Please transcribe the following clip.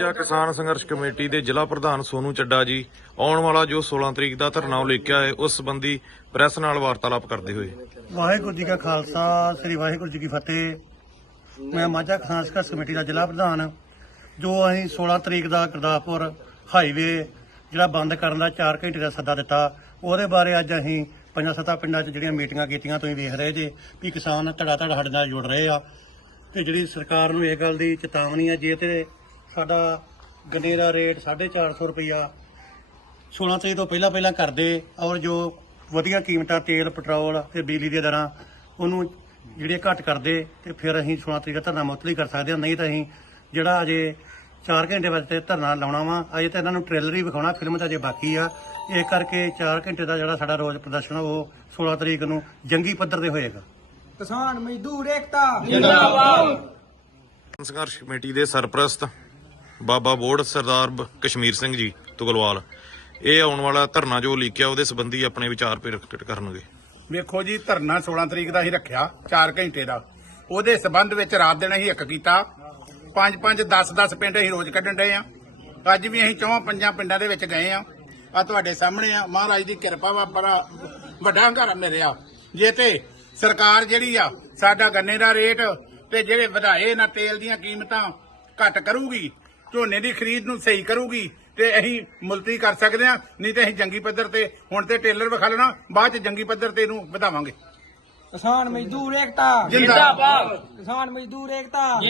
ਮਾਝਾ ਕਿਸਾਨ ਸੰਘਰਸ਼ ਕਮੇਟੀ ਦੇ ਜ਼ਿਲ੍ਹਾ ਪ੍ਰਧਾਨ ਸੋਨੂ ਚੱਡਾ ਜੀ ਆਉਣ ਵਾਲਾ ਜੋ 16 ਤਰੀਕ ਦਾ ਧਰਨਾ ਉਲੀਕਿਆ ਹੈ, ਉਸ ਸੰਬੰਧੀ ਪ੍ਰੈਸ ਨਾਲ ਵਾਰਤਾਲਾਪ ਕਰਦੇ ਹੋਏ। ਵਾਹਿਗੁਰੂ ਜੀ ਕਾ ਖਾਲਸਾ, ਸ੍ਰੀ ਵਾਹਿਗੁਰੂ ਜੀ ਕੀ ਫਤਿਹ। ਮੈਂ ਮਾਝਾ ਕਿਸਾਨ ਸੰਘਰਸ਼ ਕਮੇਟੀ ਦਾ ਜ਼ਿਲ੍ਹਾ ਪ੍ਰਧਾਨ, ਜੋ ਅਸੀਂ 16 ਤਰੀਕ ਦਾ ਗੁਰਦਾਸਪੁਰ ਹਾਈਵੇ ਜਿਹੜਾ ਬੰਦ ਕਰਨ ਦਾ 4 ਘੰਟੇ ਦਾ ਸੱਦਾ ਦਿੱਤਾ, ਉਹਦੇ ਬਾਰੇ ਅੱਜ ਅਸੀਂ ਪੰਜਾਂ ਸੱਤਾਂ ਪਿੰਡਾਂ 'ਚ ਜਿਹੜੀਆਂ ਮੀਟਿੰਗਾਂ ਕੀਤੀਆਂ, ਤੁਸੀਂ ਵੇਖ ਰਹੇ ਜੇ ਵੀ ਕਿਸਾਨ ਧੜਾ ਧੜਾ ਸਾਡੇ ਨਾਲ ਜੁੜ ਰਹੇ ਆ। ਤੇ ਜਿਹੜੀ ਸਰਕਾਰ ਨੂੰ ਇਹ ਗੱਲ ਦੀ ਚੇਤਾਵਨੀ ਹੈ, ਜੇ ਤੇ ਸਾਡਾ ਗੰਨੇ ਦਾ ਰੇਟ 450 ਰੁਪਈਆ। 16 ਤਰੀਕ ਤੋਂ ਪਹਿਲਾਂ ਪਹਿਲਾਂ ਕਰਦੇ ਔਰ ਜੋ ਵਧੀਆ ਕੀਮਤਾਂ ਤੇਲ ਪੈਟਰੋਲ ਤੇ ਬਿਜਲੀ ਦੀਆਂ ਦਰਾਂ ਉਹਨੂੰ ਜਿਹੜੇ ਘੱਟ ਕਰਦੇ ਤੇ ਫਿਰ ਅਸੀਂ 16 ਤਰੀਕ ਦਾ ਧਰਨਾ ਮੁਅੱਤਲੀ ਕਰ ਸਕਦੇ ਹਾਂ। ਨਹੀਂ ਤਾਂ ਅਸੀਂ ਜਿਹੜਾ ਅਜੇ 4 ਘੰਟੇ ਵਾਸਤੇ ਧਰਨਾ ਲਾਉਣਾ ਵਾ ਅਜੇ ਤਾਂ ਇਹਨਾਂ ਨੂੰ ਟ੍ਰੇਲਰ ਹੀ ਵਿਖਾਉਣਾ ਫਿਲਮ ਤਾਂ ਅਜੇ ਬਾਕੀ ਆ। ਇਹ ਕਰਕੇ 4 ਘੰਟੇ ਦਾ ਜਿਹੜਾ ਸਾਡਾ ਰੋਜ਼ ਪ੍ਰਦਰਸ਼ਨ ਉਹ 16 ਤਰੀਕ ਨੂੰ ਜੰਗੀ ਪੱਧਰ ਤੇ ਹੋਏਗਾ। ਕਿਸਾਨ ਮਜ਼ਦੂਰ ਏਕਤਾ। ਸੰਘਰਸ਼ ਕਮੇਟੀ ਦੇ ਸਰਪ੍ਰਸਤ। ਬਾਬਾ ਬੋੜ ਸਰਦਾਰ ਬ- ਕਸ਼ਮੀਰ ਸਿੰਘ ਜੀ, ਤੁਗਲਵਾਲ। ਇਹ ਆਉਣ ਵਾਲਾ ਧਰਨਾ ਜੋ ਲਿਖਿਆ ਉਹਦੇ ਸੰਬੰਧੀ ਆਪਣੇ ਵਿਚਾਰ ਪ੍ਰਗਟ ਕਰਨਗੇ। ਵੇਖੋ ਜੀ, ਧਰਨਾ 16 ਤਰੀਕ ਦਾ ਹੀ ਰੱਖਿਆ 4 ਘੰਟੇ ਦਾ। ਉਹਦੇ ਸਬੰਧ ਵਿੱਚ ਰਾਤ ਦਿਨ ਅਸੀਂ ਇੱਕ ਕੀਤਾ। 5 5 10 10 ਪਿੰਡ ਅਸੀਂ ਰੋਜ਼ ਕੱਢਣ ਡਏ ਆ। ਅੱਜ ਵੀ ਅਸੀਂ ਚੌਹਾਂ ਪੰਜਾਂ ਪਿੰਡਾਂ ਦੇ ਵਿੱਚ ਗਏ ਆ। ਆ ਤੁਹਾਡੇ ਸਾਹਮਣੇ ਆ, ਮਹਾਰਾਜ ਦੀ ਕਿਰਪਾ ਵਾ, ਬੜਾ ਵੱਡਾ ਹੰਗਾਰਾ ਮਿਲਿਆ। ਜੇ ਤੇ ਸਰਕਾਰ ਜਿਹੜੀ ਆ, ਸਾਡਾ ਗੰਨੇ ਦਾ ਰੇਟ ਤੇ ਜਿਹੜੇ ਵਧਾਏ ਨਾ ਤੇਲ ਦੀਆਂ ਕੀਮਤਾਂ ਘੱਟ ਕਰੂਗੀ ਝੋਨੇ ਦੀ ਖਰੀਦ ਨੂੰ ਸਹੀ ਕਰੂਗੀ ਤੇ ਅਸੀਂ ਮੁਲਤਵੀ ਕਰ ਸਕਦੇ ਆ ਨਹੀਂ ਤੇ ਅਸੀਂ ਜੰਗੀ ਪੱਧਰ ਤੇ ਹੁਣ ਤੇ ਟੇਲਰ ਵਿਖਾ ਲੈਣਾ ਬਾਅਦ ਚ ਜੰਗੀ ਪੱਧਰ ਤੇ ਇਹਨੂੰ ਵਧਾਵਾਂਗੇ। ਕਿਸਾਨ ਮਜ਼ਦੂਰ ਏਕਤਾ। ਜਿੰਦਾਬਾਦ। ਕਿਸਾਨ ਮਜ਼ਦੂਰ ਏਕਤਾ।